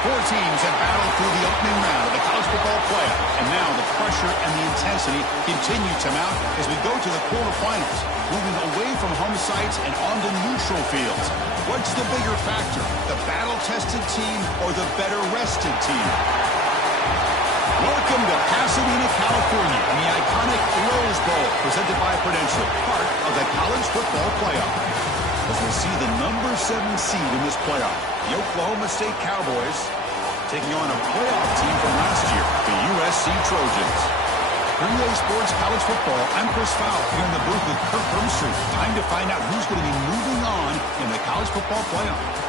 Four teams have battled through the opening round of the college football playoff, and now the pressure and the intensity continue to mount as we go to the quarterfinals, moving away from home sites and onto neutral fields. What's the bigger factor, the battle-tested team or the better-rested team? Welcome to Pasadena, California, and the iconic Rose Bowl, presented by Prudential, part of the college football playoff. As we see the number 7 seed in this playoff, the Oklahoma State Cowboys taking on a playoff team from last year, the USC Trojans. For EA Sports College Football, I'm Chris Fowle here in the booth with Kirk Hermstreet. Time to find out who's going to be moving on in the college football playoff.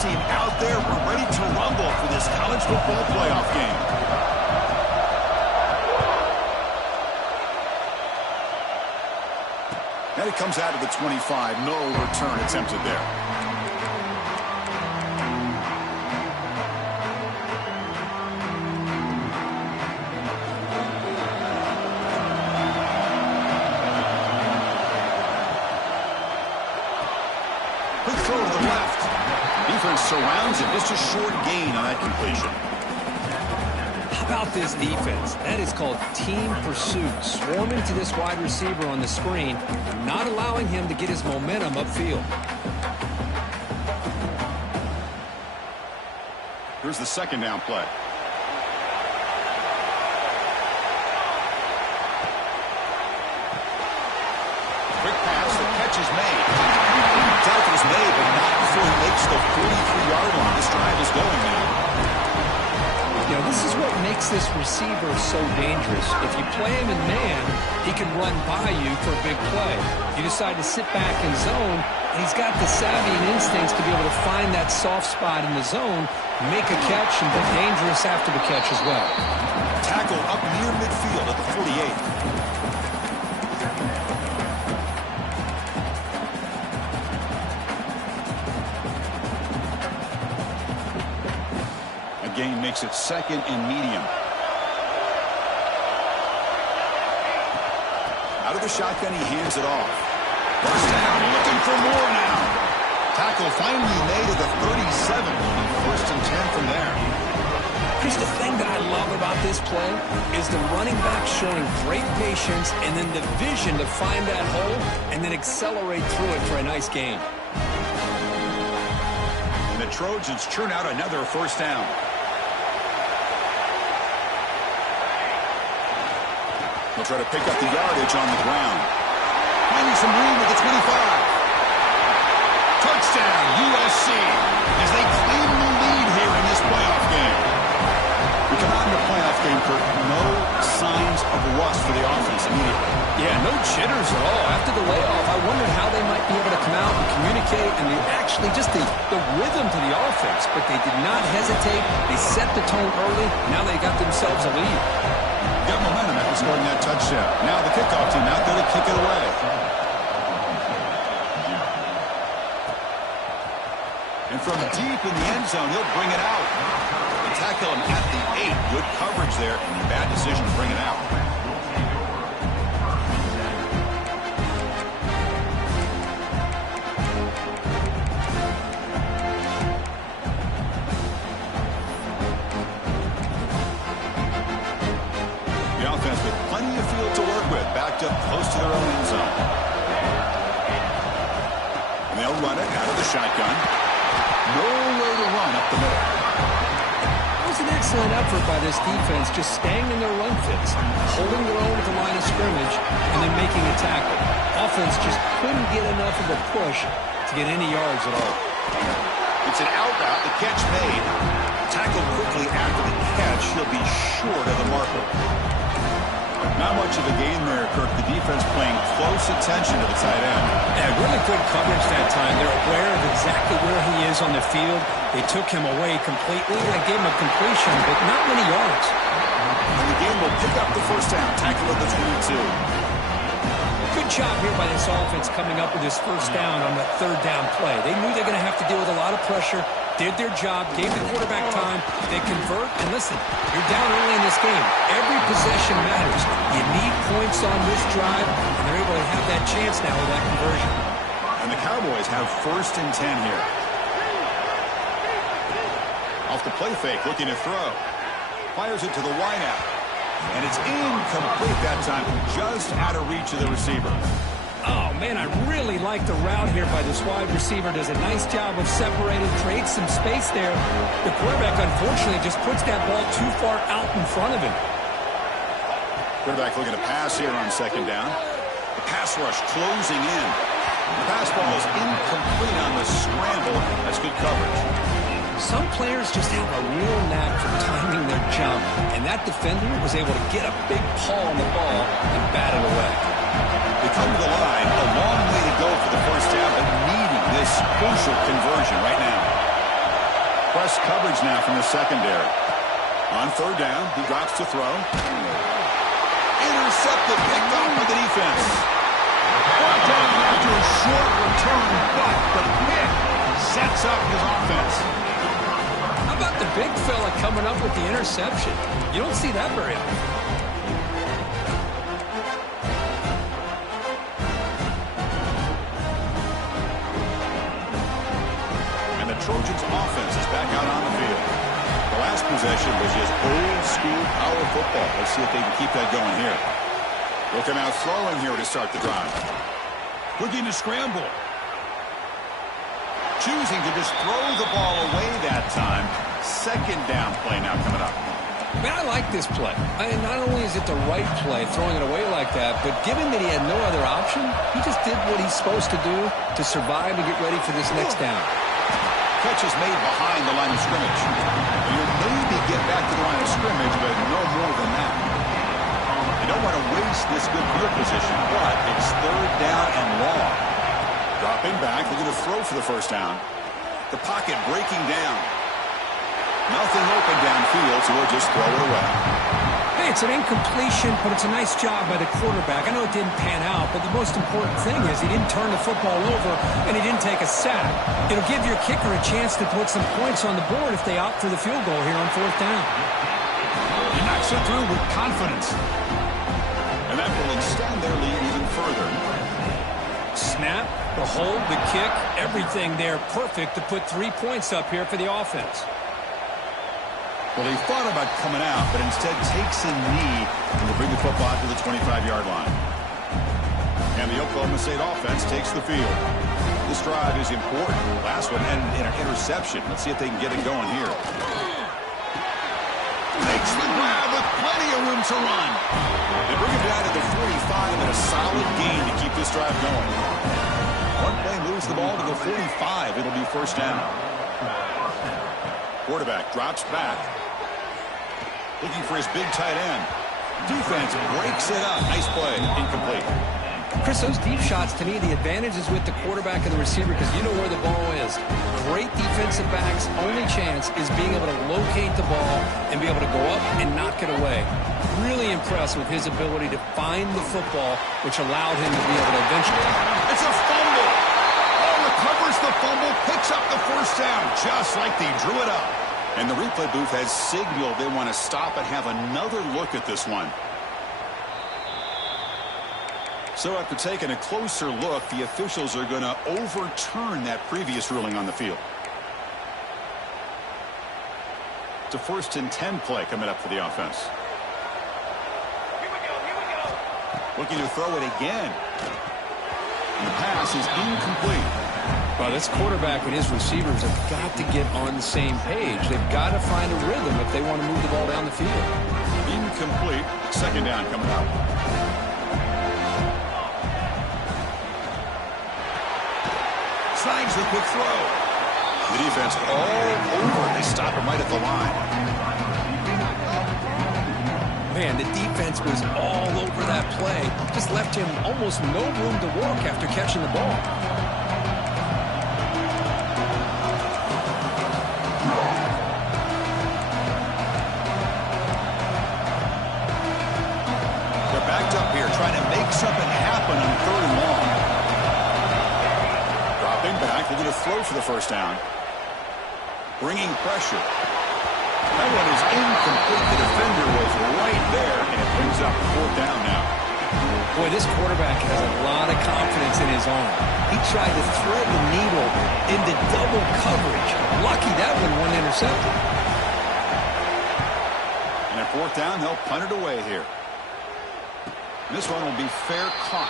Team out there, we're ready to rumble for this college football playoff game. And it comes out of the 25. No return attempted there. Quick throw to the left. Defense surrounds him. Just a short gain on that completion. How about this defense? That is called team pursuit. Swarming to this wide receiver on the screen, not allowing him to get his momentum upfield. Here's the second down play. Quick pass. The catch is made. Tackle's made, but not before he makes the 43-yard line. This drive is going now. You know, this is what makes this receiver so dangerous. If you play him in man, he can run by you for a big play. You decide to sit back in zone, and he's got the savvy and instincts to be able to find that soft spot in the zone, make a catch, and be dangerous after the catch as well. Tackle up near midfield at the 48. Gain makes it second and medium. Out of the shotgun, he hands it off. First down, looking for more now. Tackle finally made at the 37. First and 10 from there. Here's the thing that I love about this play is the running back showing great patience and then the vision to find that hole and then accelerate through it for a nice gain. And the Trojans churn out another first down. He'll try to pick up the yardage on the ground. Finding some room at the 25. Touchdown, USC, as they claim the lead here in this playoff game. We come out in the playoff game, Kirk. No signs of rust for the offense immediately. Yeah, no jitters at all. After the layoff, I wondered how they might be able to come out and communicate and actually just the rhythm to the offense. But they did not hesitate. They set the tone early. Now they got themselves a lead. Got momentum after scoring that touchdown. Now the kickoff team out there to kick it away. And from deep in the end zone, he'll bring it out. They tackle him at the 8. Good coverage there. Bad decision to bring it out. With plenty of field to work with, backed up close to their own end zone. And they'll run it out of the shotgun. Nowhere to run up the middle. It was an excellent effort by this defense, just staying in their run fits, holding their own at the line of scrimmage, and then making a tackle. Offense just couldn't get enough of a push to get any yards at all. It's an out route, the catch made. Tackled quickly after the catch. He'll be short of the marker. Not much of a gain there, Kirk. The defense paying close attention to the tight end. Yeah, really good coverage that time. They're aware of exactly where he is on the field. They took him away completely. They gave him a completion, but not many yards. And the game will pick up the first down. Tackle at the 22. Good job here by this offense coming up with this first down on the third down play. They knew they were going to have to deal with a lot of pressure, did their job, gave the quarterback time. They convert, and listen, you're down early in this game. Every possession matters. You need points on this drive, and they're able to have that chance now with that conversion. And the Cowboys have 1st and 10 here. Off the play fake, looking to throw. Fires it to the wideout. And it's incomplete that time, just out of reach of the receiver. Oh, man, I really like the route here by this wide receiver. Does a nice job of separating, creates some space there. The quarterback, unfortunately, just puts that ball too far out in front of him. Quarterback looking to pass here on 2nd down. The pass rush closing in. The pass ball is incomplete on the scramble. That's good coverage. Some players just have a real knack for timing their jump, and that defender was able to get a big paw on the ball and bat it away. They come to the line, a long way to go for the first down, but needing this crucial conversion right now. Press coverage now from the secondary. On 3rd down, he drops to throw. Intercepted, picked off by the defense. Brought down after a short return, but the pick sets up his offense. How about the big fella coming up with the interception? You don't see that very often. And the Trojans' offense is back out on the field. The last possession was just old-school power football. Let's see if they can keep that going here. Looking out throwing here to start the drive. Looking to scramble. Choosing to just throw the ball away that time. 2nd down play now coming up. Man, I like this play. Not only is it the right play, throwing it away like that, but given that he had no other option, he just did what he's supposed to do to survive and get ready for this next down. Catch is made behind the line of scrimmage. You'll maybe get back to the line of scrimmage, but no more than that. You don't want to waste this good field position, but it's 3rd down and long. Dropping back, looking to throw for the first down. The pocket breaking down. Nothing open downfield, so we'll just throw it away. Hey, it's an incompletion, but it's a nice job by the quarterback. I know it didn't pan out, but the most important thing is he didn't turn the football over and he didn't take a sack. It'll give your kicker a chance to put some points on the board if they opt for the field goal here on 4th down. He knocks it through with confidence. And that will extend their lead even further. Snap, the hold, the kick, everything there perfect to put 3 points up here for the offense. Well, he thought about coming out, but instead takes a knee and will bring the football out to the 25-yard line. And the Oklahoma State offense takes the field. This drive is important. Last one ended in an interception. Let's see if they can get it going here. Makes the grab with plenty of room to run. They bring it down to the 45 and a solid gain to keep this drive going. One play moves the ball to the 45. It'll be 1st down. Quarterback drops back. Looking for his big tight end. Defense breaks it up. Nice play. Incomplete. Chris, those deep shots, to me, the advantage is with the quarterback and the receiver because you know where the ball is. Great defensive backs' only chance is being able to locate the ball and be able to go up and knock it away. Really impressed with his ability to find the football, which allowed him to be able to eventually. It's a fumble. Oh, recovers the fumble, picks up the first down, just like they drew it up. And the replay booth has signaled they want to stop and have another look at this one. So after taking a closer look, the officials are going to overturn that previous ruling on the field. It's a 1st and 10 play coming up for the offense. Here we go. Looking to throw it again. And the pass is incomplete. Well, this quarterback and his receivers have got to get on the same page. They've got to find a rhythm if they want to move the ball down the field. Incomplete. 2nd down coming up. Slides the quick throw. The defense all over. They stop him right at the line. Man, the defense was all over that play. Just left him almost no room to walk after catching the ball. They're backed up here, trying to make something happen on 3rd and long. Dropping back, looking to throw for the first down. Bringing pressure. That one is incomplete. The defender was right there, and it brings up 4th down now. Boy, this quarterback has a lot of confidence in his arm. He tried to thread the needle into double coverage. Lucky that one wasn't intercepted. And at 4th down, they'll punt it away here. This one will be fair caught.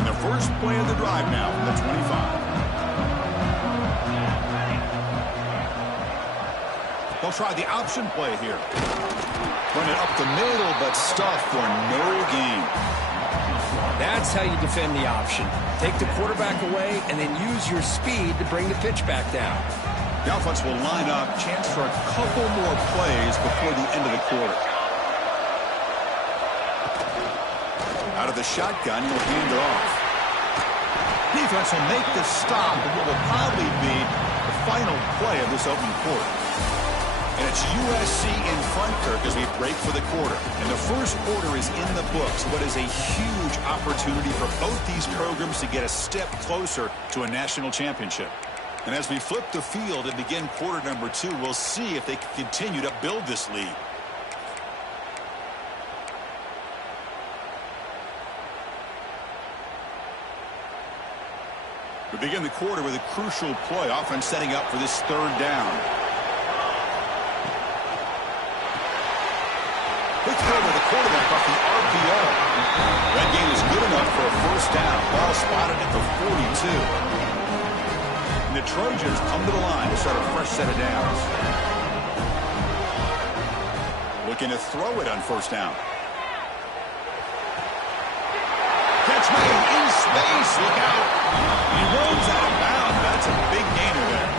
And the first play of the drive now from the 25. They'll try the option play here. Run it up the middle, but stuffed for no gain. That's how you defend the option. Take the quarterback away and then use your speed to bring the pitch back down. The offense will line up. Chance for a couple more plays before the end of the quarter. Out of the shotgun, he'll hand it off. Defense will make the stop, and what will probably be the final play of this opening quarter. And it's USC in front, Kirk, as we break for the quarter. And the first quarter is in the books. What is a huge opportunity for both these programs to get a step closer to a national championship. And as we flip the field and begin quarter number 2, we'll see if they can continue to build this lead. We begin the quarter with a crucial play. Offense setting up for this 3rd down. Quick throw by the quarterback off the RPO. That game is good enough for a first down. Ball spotted at the 42. And the Trojans come to the line to start a fresh set of downs. Looking to throw it on 1st down. Catch made in space. Look out. He rolls out of bounds. That's a big gainer there.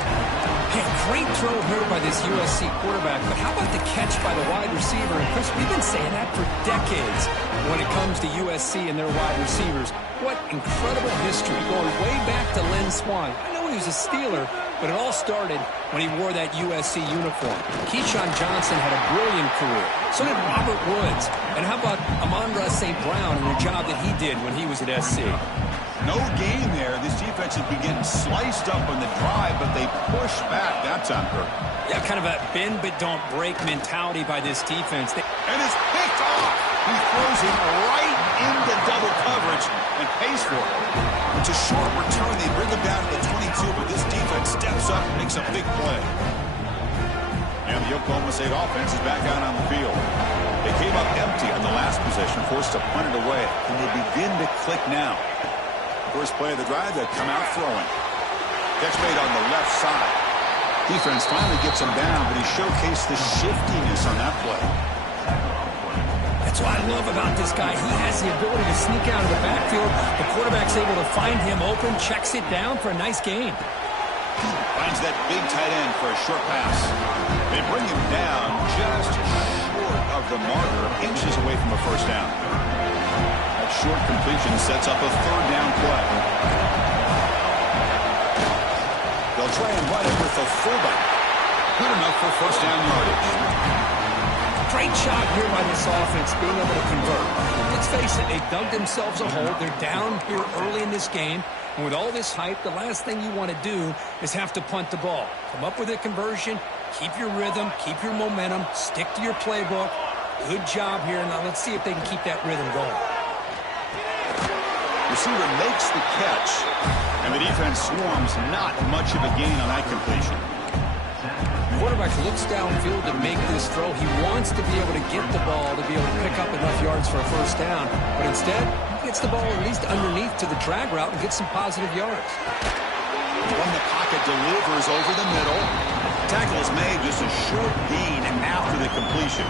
Hey, great throw here by this USC quarterback, but how about the catch by the wide receiver? And Chris, we've been saying that for decades when it comes to USC and their wide receivers. What incredible history, going way back to Lynn Swann. I know he was a Steeler, but it all started when he wore that USC uniform. Keyshawn Johnson had a brilliant career. So did Robert Woods. And how about Amon-Ra St. Brown and the job that he did when he was at SC? No gain there. This defense has been getting sliced up on the drive, but they push back that time, Kirk. Yeah, kind of a bend but don't break mentality by this defense. And it's picked off. He throws him right into double coverage and pays for it. It's a short return. They bring him down to the 22, but this defense steps up and makes a big play. And the Oklahoma State offense is back out on the field. They came up empty on the last possession, forced to punt it away. And they begin to click now. First play of the drive, they come out throwing. Catch made on the left side. Defense finally gets him down, but he showcased the shiftiness on that play. That's what I love about this guy. He has the ability to sneak out of the backfield. The quarterback's able to find him open, checks it down for a nice gain. Finds that big tight end for a short pass. They bring him down just short of the marker, inches away from a first down. That short completion sets up a 3rd down play. They'll try and run it with the fullback. Good enough for first down yardage. Great job here by this offense being able to convert. Let's face it, they dug themselves a hole. They're down here early in this game. And with all this hype, the last thing you want to do is have to punt the ball. Come up with a conversion, keep your rhythm, keep your momentum, stick to your playbook. Good job here. Now let's see if they can keep that rhythm going. Receiver makes the catch, and the defense swarms. Not much of a gain on that completion. Quarterback looks downfield to make this throw. He wants to be able to get the ball to be able to pick up enough yards for a first down. But instead, he gets the ball at least underneath to the drag route and gets some positive yards. From the pocket, delivers over the middle. Tackle is made, just a short gain after the completion.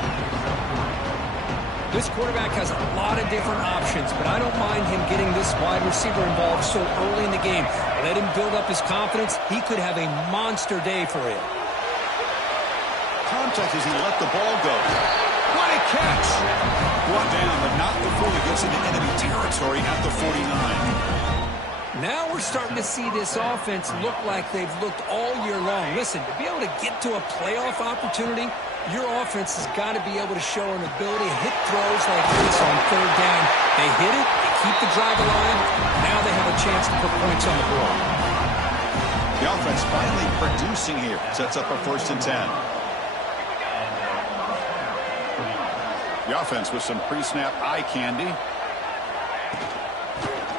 This quarterback has a lot of different options, but I don't mind him getting this wide receiver involved so early in the game. Let him build up his confidence. He could have a monster day for him. Contact as he let the ball go. What a catch! Brought down, but not before he gets into enemy territory at the 49. Now we're starting to see this offense look like they've looked all year long. Listen, to be able to get to a playoff opportunity, your offense has got to be able to show an ability to hit throws like this on third down. They hit it, they keep the drive alive. Now they have a chance to put points on the board. The offense finally producing here. Sets up a 1st and 10. The offense with some pre-snap eye candy.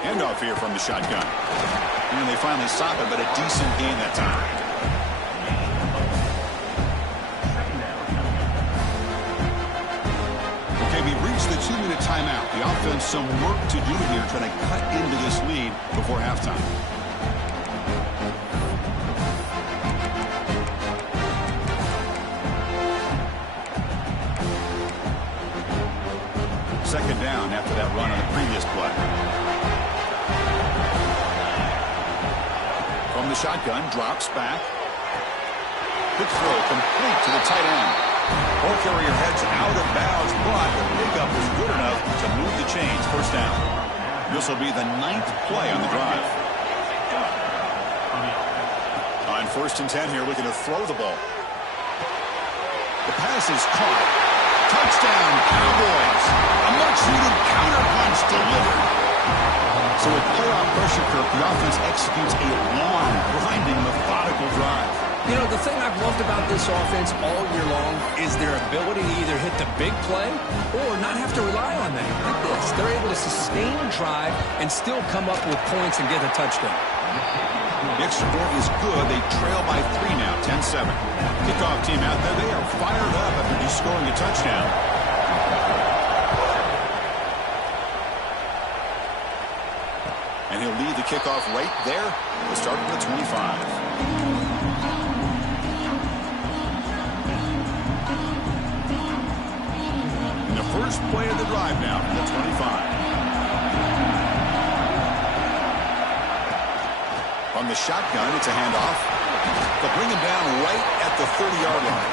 Handoff here from the shotgun. And they finally stop it, but a decent gain that time. Okay, we reached the 2-minute timeout. The offense some work to do here, trying to cut into this lead before halftime. Second down after that run on the previous play. From the shotgun, drops back. Quick throw complete to the tight end. Ball carrier heads out of bounds, but the pickup is good enough to move the chains. 1st down. This will be the 9th play on the drive. On 1st and 10 here, looking to throw the ball. The pass is caught. Touchdown, Cowboys. A much-needed counterpunch delivered. So with playoff pressure curve, the offense executes a long, grinding, methodical drive. You know, the thing I've loved about this offense all year long is their ability to either hit the big play or not have to rely on that. Like this. They're able to sustain a drive and still come up with points and get a touchdown. The extra point is good. They trail by 3 now, 10-7. Kickoff team out there. They are fired up after just scoring a touchdown. And he'll lead the kickoff right there. We'll start with the 25. And the first play of the drive now from the 25. On the shotgun, it's a handoff. They'll bring him down right at the 30-yard line.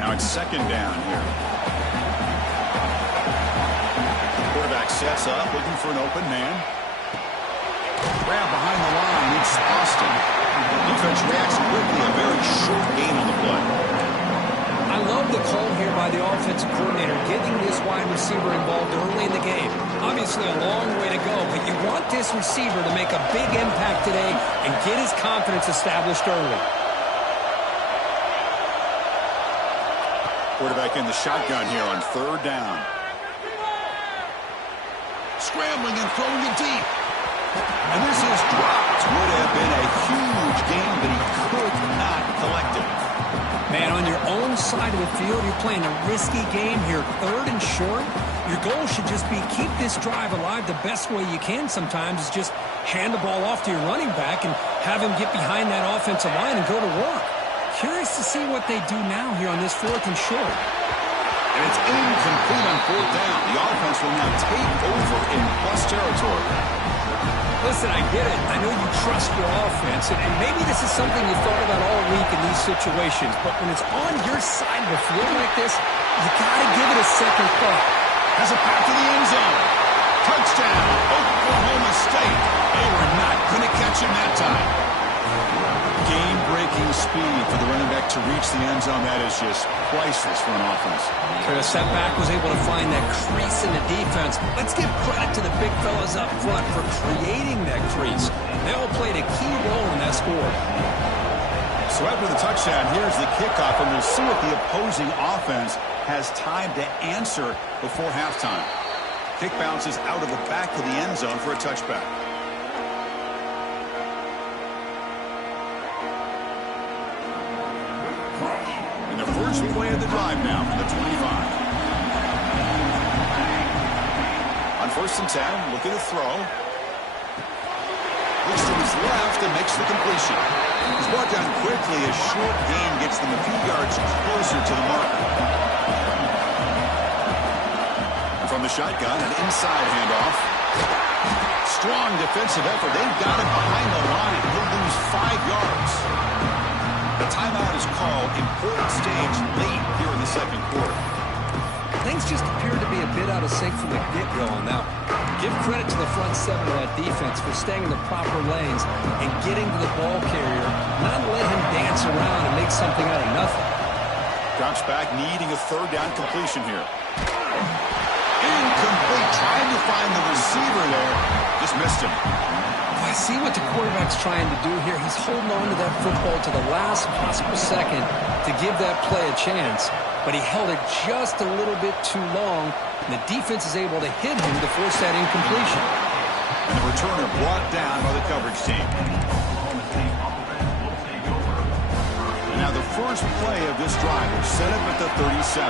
Now it's 2nd down here. Quarterback sets up, looking for an open man. Grab behind the line, it's Austin. The defense reacts quickly, a very short gain on the play. I love the call here by the offensive coordinator, getting this wide receiver involved early in the game. Obviously a long way to go, but you want this receiver to make a big impact today and get his confidence established early. Quarterback in the shotgun here on 3rd down. Scrambling and throwing it deep. And this is dropped. Would have been a huge gain, but he could not collect it. Man, on your own side of the field, you're playing a risky game here. 3rd and short. Your goal should just be keep this drive alive the best way you can sometimes is just hand the ball off to your running back and have him get behind that offensive line and go to work. Curious to see what they do now here on this 4th and short. And it's incomplete on 4th down. The offense will now take over in plus territory. Listen, I get it. I know you trust your offense, and maybe this is something you thought about all week in these situations, but when it's on your side of the field like this, you got to give it a second thought. Has a pass to the end zone. Touchdown, Oklahoma State. They were not going to catch him that time. Game-breaking speed for the running back to reach the end zone. That is just priceless for an offense. The setback was able to find that crease in the defense. Let's give credit to the big fellas up front for creating that crease. They all played a key role in that score. So after the touchdown, here's the kickoff, and we'll see what the opposing offense has time to answer before halftime. Kick bounces out of the back of the end zone for a touchback. And the first play of the drive now from the 25. On 1st and 10, looking to throw. Looks to his left and makes the completion. He's brought down quickly. A short gain gets them a few yards closer to the marker. From the shotgun, an inside handoff. Strong defensive effort. They've got it behind the line. He'll lose 5 yards. The timeout is called. Important stage late here in the second quarter. Things just appeared to be a bit out of sync from the get-go on that one. Give credit to the front seven of that defense for staying in the proper lanes and getting to the ball carrier, not let him dance around and make something out of nothing. Drops back, needing a third down completion here. Incomplete, trying to find the receiver there. Just missed him. I see what the quarterback's trying to do here. He's holding on to that football to the last possible second to give that play a chance. But he held it just a little bit too long, and the defense is able to hit him to force that incompletion. And the returner brought down by the coverage team. And now the first play of this drive will set up at the 37.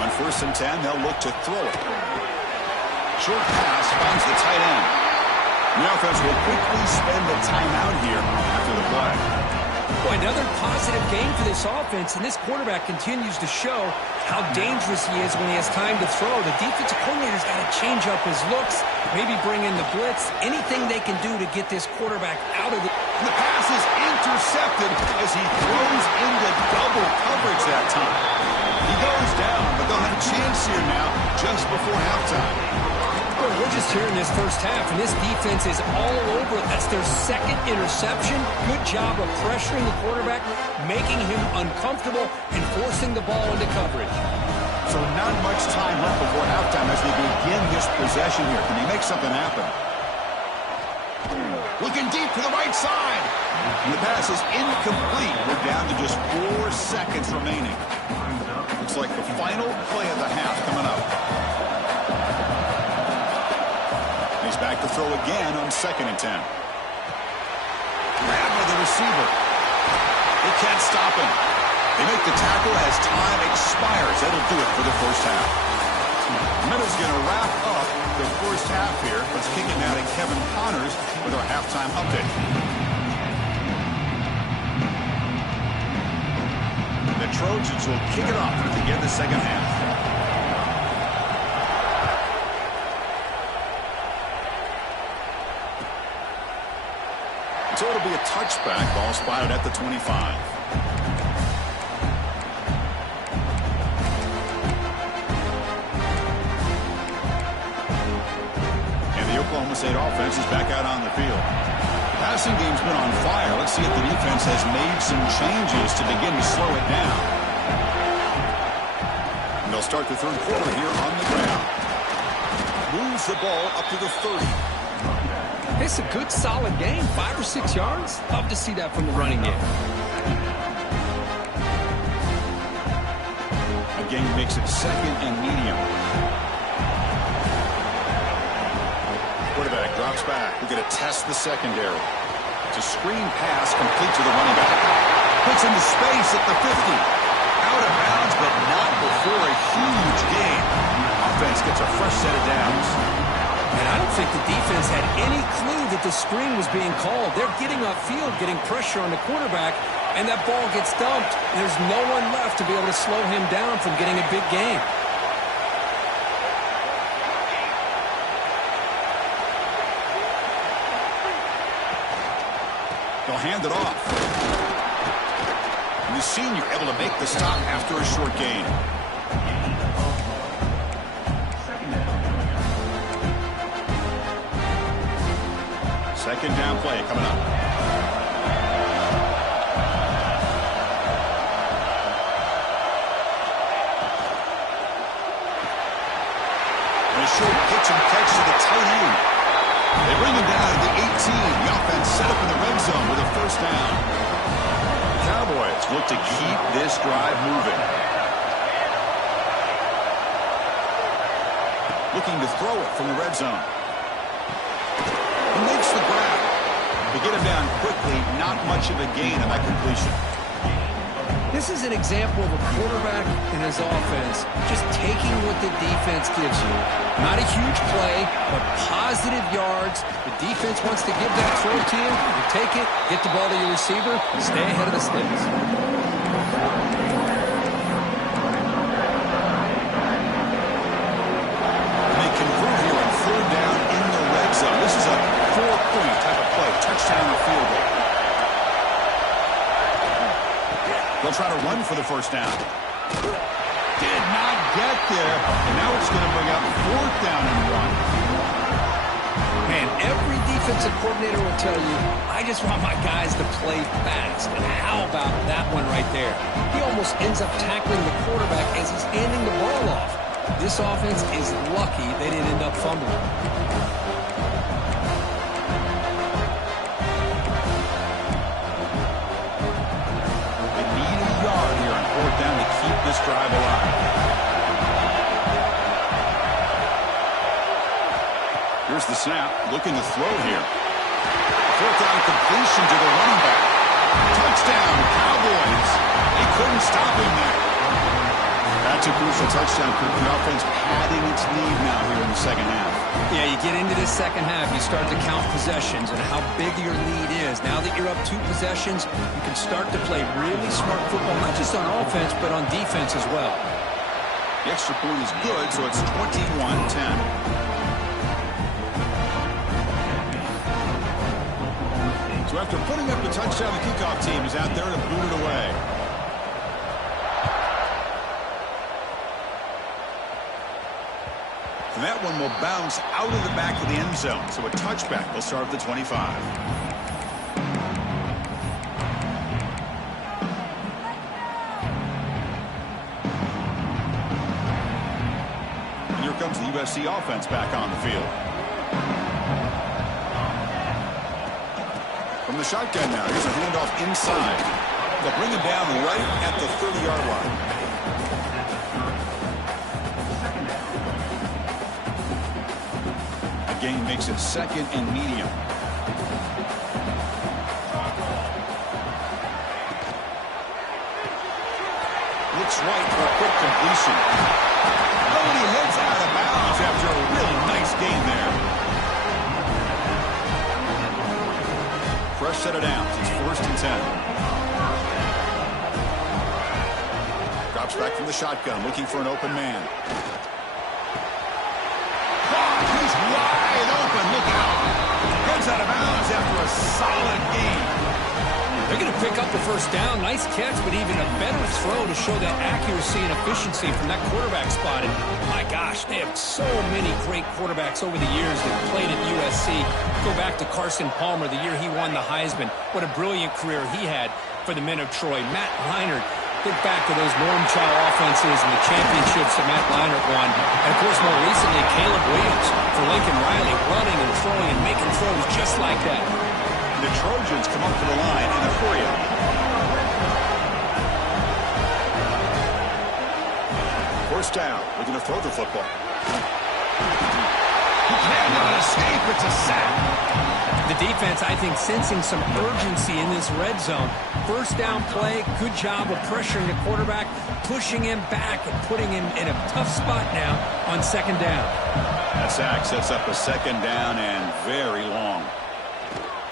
On 1st and 10, they'll look to throw it. Short pass finds the tight end. The offense will quickly spend the timeout here after the play. Boy, another positive game for this offense, and this quarterback continues to show how dangerous he is when he has time to throw. The defensive coordinator's got to change up his looks, maybe bring in the blitz, anything they can do to get this quarterback out of the... The pass is intercepted as he throws into double coverage that time. He goes down, but they'll have a chance here now just before halftime. Well, we're just here in this first half, and this defense is all over it. That's their second interception. Good job of pressuring the quarterback, making him uncomfortable, and forcing the ball into coverage. So not much time left before halftime as they begin this possession here. Can they make something happen? Looking deep to the right side. And the pass is incomplete. We're down to just 4 seconds remaining. Looks like the final play of the half coming up. He's back to throw again on 2nd and 10. Grab by the receiver. They can't stop him. They make the tackle as time expires. That'll do it for the first half. Minutes going to wrap up the first half here. Let's kick it now to Kevin Connors with our halftime update. The Trojans will kick it off to begin the second half. So it'll be a touchback. Ball spotted at the 25. And the Oklahoma State offense is back out on the field. The passing game's been on fire. Let's see if the defense has made some changes to begin to slow it down. And they'll start the third quarter here on the ground. Moves the ball up to the 30. It's a good, solid game. 5 or 6 yards. Love to see that from the running game. Again, makes it 2nd and medium. Quarterback drops back. We're going to test the secondary. It's a screen pass complete to the running back. Puts into space at the 50. Out of bounds, but not before a huge gain. Offense gets a fresh set of downs. And I don't think the defense had any clue that the screen was being called. They're getting upfield, getting pressure on the quarterback, and that ball gets dumped. There's no one left to be able to slow him down from getting a big gain. They'll hand it off. And the senior able to make the stop after a short gain. Second down play coming up. And a short pitch and catch to the tight end. They bring him down at the 18. The offense set up in the red zone with a first down. Cowboys look to keep this drive moving. Looking to throw it from the red zone. He makes the grab. To get him down quickly, not much of a gain on that completion. This is an example of a quarterback and his offense just taking what the defense gives you. Not a huge play, but positive yards. The defense wants to give that throw to you. You take it, get the ball to your receiver, and stay ahead of the sticks. They convert here on third down in the red zone. This is a 4-point type of play. Touchdown or field goal. They'll try to run for the first down. Did not get there. And now it's going to bring up fourth down and 1. Man, every defensive coordinator will tell you, I just want my guys to play fast. And how about that one right there? He almost ends up tackling the quarterback as he's handing the ball off. This offense is lucky they didn't end up fumbling. Down to keep this drive alive. Here's the snap, looking to throw here. Fourth down completion to the running back. Touchdown, Cowboys. They couldn't stop him there. That's a crucial touchdown. The offense padding its lead now here in the second half. Yeah, you get into this second half, you start to count possessions and how big your lead is. Now that you're up 2 possessions, you can start to play really smart football, not just on offense, but on defense as well. The extra point is good, so it's 21-10. So after putting up the touchdown, the kickoff team is out there to boot it away. And that one will bounce out of the back of the end zone. So a touchback will start at the 25. And here comes the USC offense back on the field. From the shotgun now, here's a handoff inside. They'll bring him down right at the 30-yard line. Gain makes it second and medium. Looks right for a quick completion. Oh, and he heads out of bounds after a really nice gain there. Fresh set of downs. It's 1st and 10. Drops back from the shotgun, looking for an open man. He's wide open. Look out. Heads out of bounds after a solid gain. They're going to pick up the first down. Nice catch, but even a better throw to show that accuracy and efficiency from that quarterback spot. And my gosh, they have so many great quarterbacks over the years that played at USC. Go back to Carson Palmer, the year he won the Heisman. What a brilliant career he had for the men of Troy. Matt Leinart. Think back to those Norm Chow offenses and the championships that Matt Leinart won. And, of course, more recently, Caleb Williams for Lincoln Riley, running and throwing and making throws just like that. The Trojans come up to the line in a hurry. First down. We're going to throw the football. He cannot escape. It's a sack. The defense, I think, sensing some urgency in this red zone. First down play, good job of pressuring the quarterback, pushing him back and putting him in a tough spot now on second down. That sack sets up a second down and very long.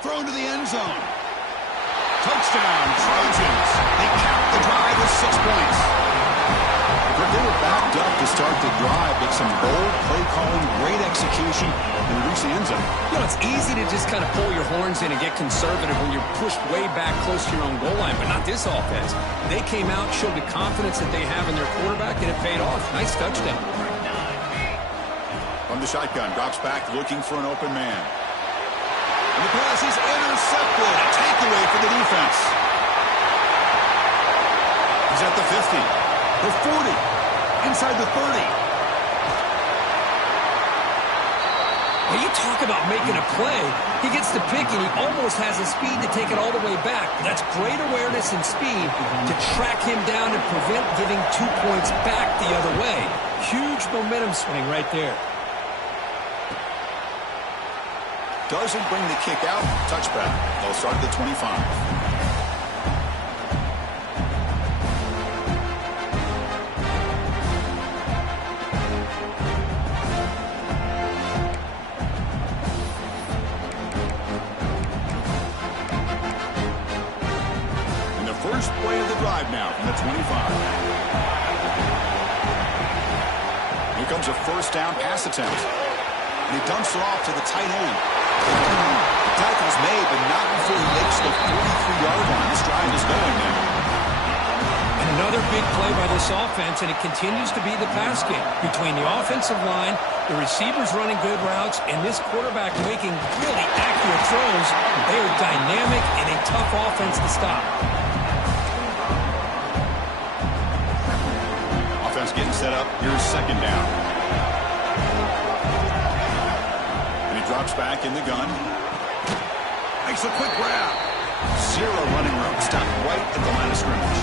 Thrown to the end zone. Touchdown, Trojans. They cap the drive with 6 points. They were backed up to start the drive, but some bold play calling, great execution, and reach the end zone. You know, it's easy to just kind of pull your horns in and get conservative when you're pushed way back close to your own goal line, but not this offense. They came out, showed the confidence that they have in their quarterback, and it paid off. Nice touchdown. From the shotgun, drops back, looking for an open man. And the pass is intercepted. A takeaway for the defense. He's at the 50, the 40, inside the 30. When you talk about making a play, he gets the pick and he almost has the speed to take it all the way back. That's great awareness and speed to track him down and prevent giving 2 points back the other way. Huge momentum swing right there. Doesn't bring the kick out. Touchback. They'll start at the 25. First play of the drive now from the 25. Here comes a first down pass attempt. And he dumps it off to the tight end. The tackle's made, but not before he makes the 43-yard line. This drive is going now. And another big play by this offense, and it continues to be the pass game. Between the offensive line, the receivers running good routes, and this quarterback making really accurate throws. They are dynamic and a tough offense to stop. Offense getting set up. Here's second down. And he drops back in the gun. Makes a quick grab. Zero running room. Stopped right at the line of scrimmage.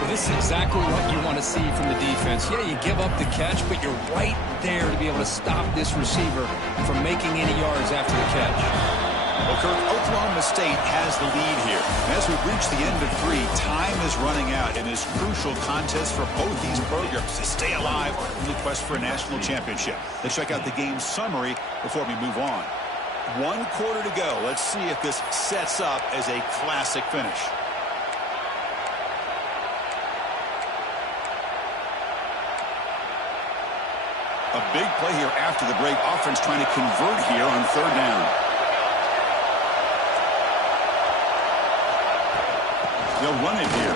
Well, this is exactly what you want to see from the defense. Yeah, you give up the catch, but you're right there to be able to stop this receiver from making any yards after the catch. Well, Kirk, Oklahoma State has the lead here. As we reach the end of 3, time is running out in this crucial contest for both these programs to stay alive in the quest for a national championship. Let's check out the game summary before we move on. 1 quarter to go. Let's see if this sets up as a classic finish. A big play here after the break. Offense trying to convert here on third down. They'll run it here.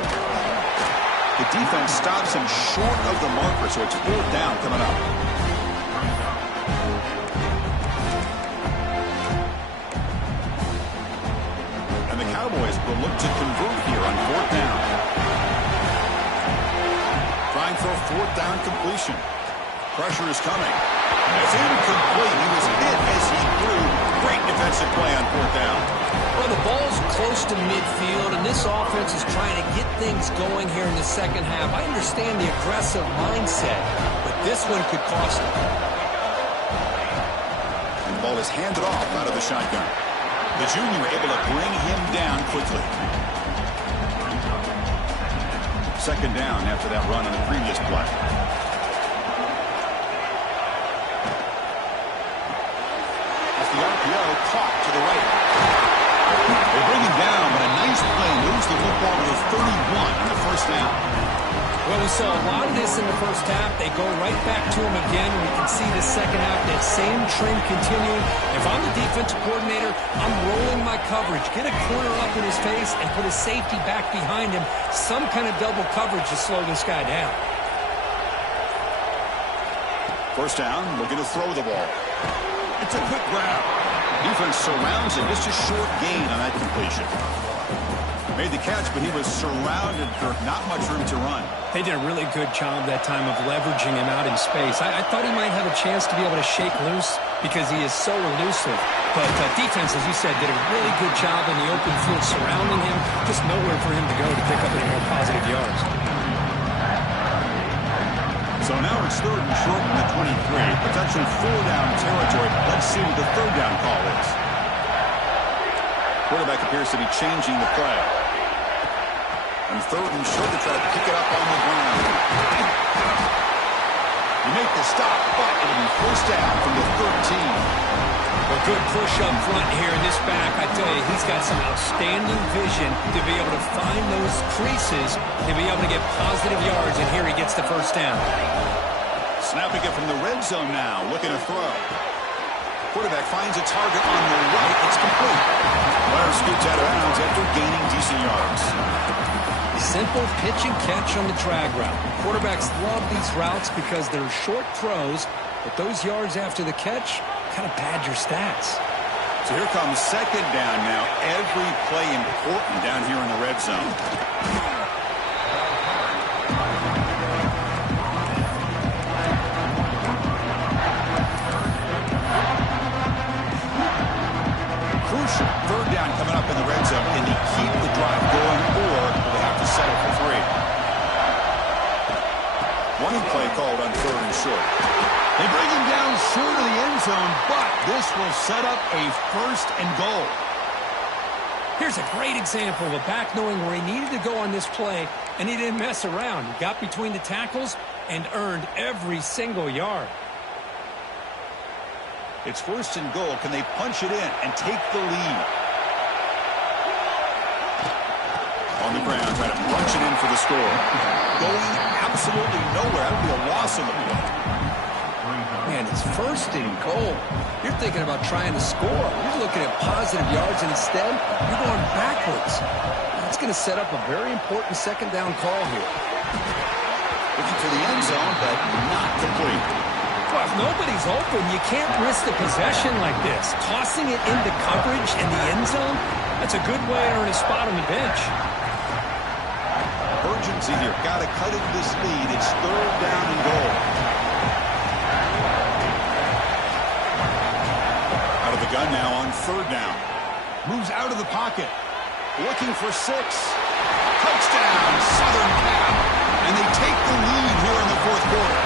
The defense stops him short of the marker, so it's fourth down coming up. And the Cowboys will look to convert here on fourth down. Trying for a fourth down completion. Pressure is coming. It's incomplete. He was hit as he threw. Great defensive play on fourth down. Well, the ball's close to midfield, and this offense is trying to get things going here in the second half. I understand the aggressive mindset, but this one could cost them. And the ball is handed off out of the shotgun. The junior able to bring him down quickly. Second down after that run on the previous play. The RPO caught to the right. They bring him down, but a nice play moves the football to the 31 on the first down. Well, we saw a lot of this in the first half. They go right back to him again. We can see the second half, that same trend continuing. If I'm the defensive coordinator, I'm rolling my coverage. Get a corner up in his face and put a safety back behind him. Some kind of double coverage to slow this guy down. First down, looking to throw the ball. It's a quick grab. Defense surrounds him. Just a short gain on that completion. Made the catch, but he was surrounded, Kirk. Not much room to run. They did a really good job that time of leveraging him out in space. I thought he might have a chance to be able to shake loose because he is so elusive. But defense, as you said, did a really good job in the open field surrounding him. Just nowhere for him to go to pick up any more positive yards. So now it's third and short from the 23. Potential four-down territory. Let's see what the third down call is. Quarterback appears to be changing the play. And third and short to try to pick it up on the ground. You make the stop, but it'll be first down from the 13. A good push up front here in this back. I tell you, he's got some outstanding vision to be able to find those creases to be able to get positive yards, and here he gets the first down. Snapping it from the red zone now, looking to throw. Quarterback finds a target on the right. It's complete. Runner scoots out of bounds after gaining decent yards. Simple pitch and catch on the drag route. Quarterbacks love these routes because they're short throws, but those yards after the catch kind of pad your stats. So here comes second down now. Every play important down here in the red zone. Crucial. Third down coming up in the red zone. Can he keep the drive going, or will they have to settle for 3? Running play called on third and short. They bring him down short of the end zone, but this will set up a first and goal. Here's a great example of a back knowing where he needed to go on this play, and he didn't mess around. He got between the tackles and earned every single yard. It's first and goal. Can they punch it in and take the lead? On the ground, trying to punch it in for the score. Going absolutely nowhere. That would be a loss on the play. Man, it's first and goal. You're thinking about trying to score. You're looking at positive yards, and instead, you're going backwards. That's going to set up a very important second down call here. Looking for the end zone, but not complete. Well, if nobody's open, you can't risk the possession like this. Tossing it into coverage in the end zone, that's a good way to earn a spot on the bench. Urgency here. Got to cut into this lead. It's third down and goal. Out of the gun now on third down. Moves out of the pocket. Looking for 6. Touchdown, Southern Cal. And they take the lead here in the fourth quarter.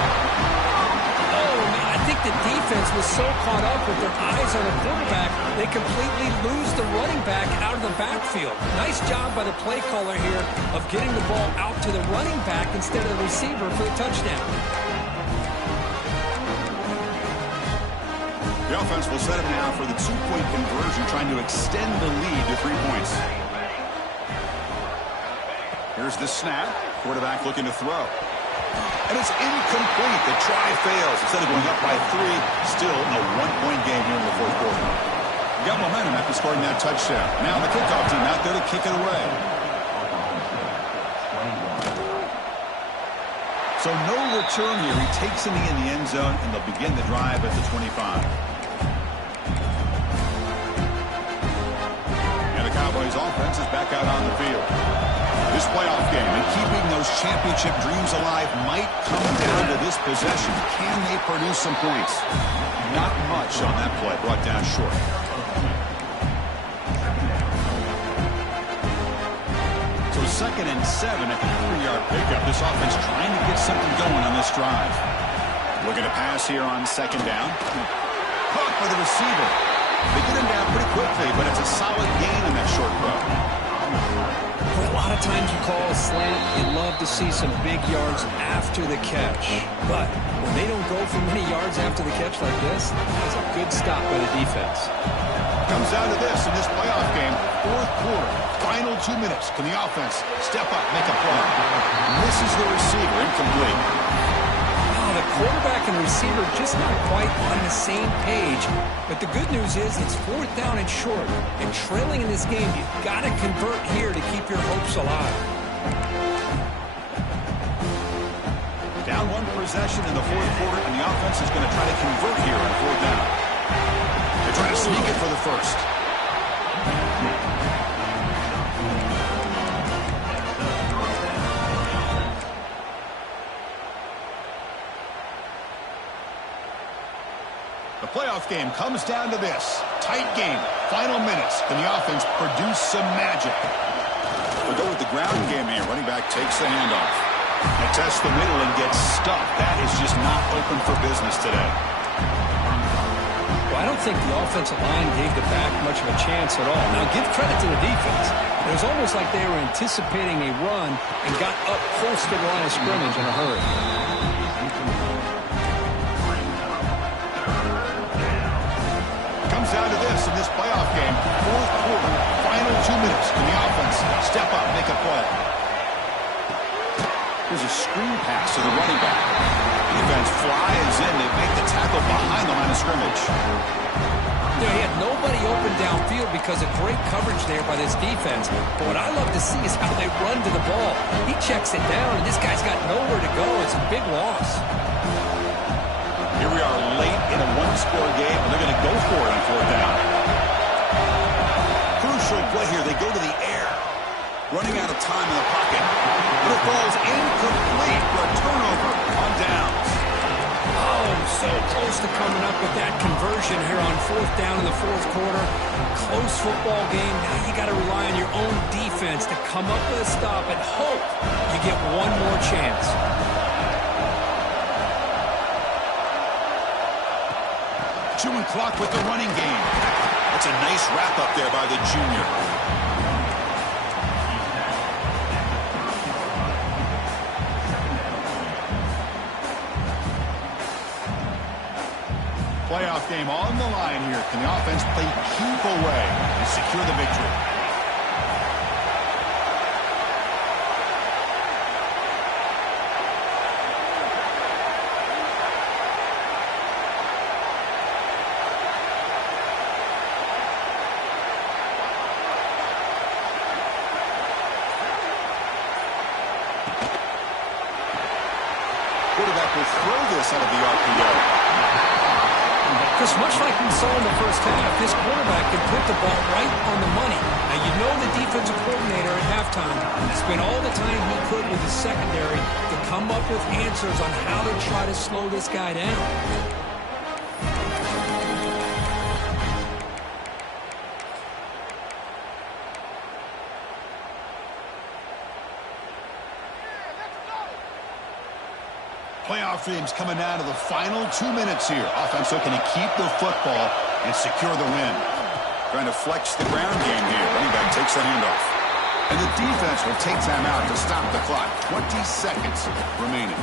Oh, man, I think the defense was so caught up with their eyes on the quarterback, they completely lose the running back out of the backfield. Nice job by the play caller here of getting the ball out to the running back instead of the receiver for the touchdown. The offense will set up now for the 2-point conversion, trying to extend the lead to 3 points. Here's the snap. Quarterback looking to throw. And it's incomplete. The try fails. Instead of going up by 3, still a 1-point game here in the fourth quarter. Got momentum after scoring that touchdown. Now the kickoff team out there to kick it away. So no return here. He takes it in the end zone, and they'll begin the drive at the 25. And the Cowboys offense is back out on the field. This playoff game and keeping those championship dreams alive might come down to this possession. Can they produce some points? Not much on that play, brought down short. So 2nd and 7 at the 3-yard pickup. This offense trying to get something going on this drive. Looking to pass here on 2nd down. Caught by the receiver. They get him down pretty quickly, but it's a solid gain in that short throw. A lot of times you call a slant, you love to see some big yards after the catch. But when they don't go for many yards after the catch like this, that's a good stop by the defense. Comes down to this in this playoff game. Fourth quarter, final 2 minutes. Can the offense step up, make a play? Misses the receiver, incomplete. The quarterback and the receiver just not quite on the same page. But the good news is it's 4th down and short. And trailing in this game, you've got to convert here to keep your hopes alive. Down 1 possession in the fourth quarter, and the offense is going to try to convert here on 4th down. They try to sneak it for the first. The playoff game comes down to this. Tight game. Final minutes. Can the offense produce some magic? We'll go with the ground game here. Running back takes the handoff. And tests the middle and gets stuffed. That is just not open for business today. Well, I don't think the offensive line gave the back much of a chance at all. Now, give credit to the defense. It was almost like they were anticipating a run and got up close to the line of scrimmage in a hurry. Down to this in this playoff game. Fourth quarter, final 2 minutes. Can the offense step up, make a play? Here's a screen pass to the running back. Defense flies in. They make the tackle behind the line of scrimmage. You know, he had nobody open downfield because of great coverage there by this defense. But what I love to see is how they run to the ball. He checks it down, and this guy's got nowhere to go. It's a big loss. Here we are late in a 1-score game, and they're going to go for it on 4th down. Crucial play here. They go to the air. Running out of time in the pocket. But it falls incomplete for a turnover on downs. Oh, so close to coming up with that conversion here on 4th down in the fourth quarter. Close football game. Now you got to rely on your own defense to come up with a stop and hope you get one more chance. Chewing clock with the running game. That's a nice wrap-up there by the junior. Playoff game on the line here. Can the offense play keep away and secure the victory? us out of the RPO. Because much like we saw in the first half, this quarterback can put the ball right on the money. Now, you know the defensive coordinator at halftime spent all the time he could with his secondary to come up with answers on how to try to slow this guy down. Playoff games coming down to the final 2 minutes here. Offense looking to keep the football and secure the win. Trying to flex the ground game here. Running back takes the handoff. And the defense will take time out to stop the clock. 20 seconds remaining.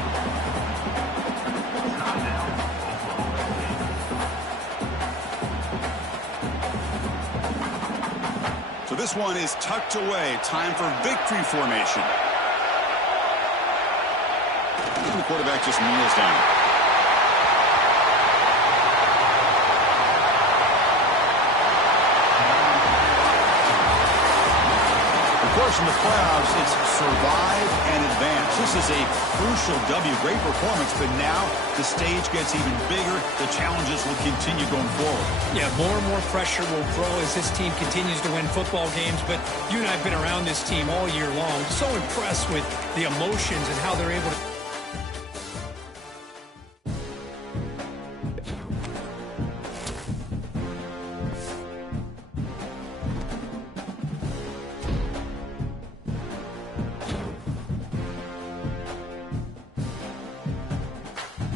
So this one is tucked away. Time for victory formation. The quarterback just kneels down. Of course, in the playoffs, it's survive and advance. This is a crucial W. Great performance, but now the stage gets even bigger. The challenges will continue going forward. Yeah, more and more pressure will grow as this team continues to win football games. But you and I have been around this team all year long. So impressed with the emotions and how they're able to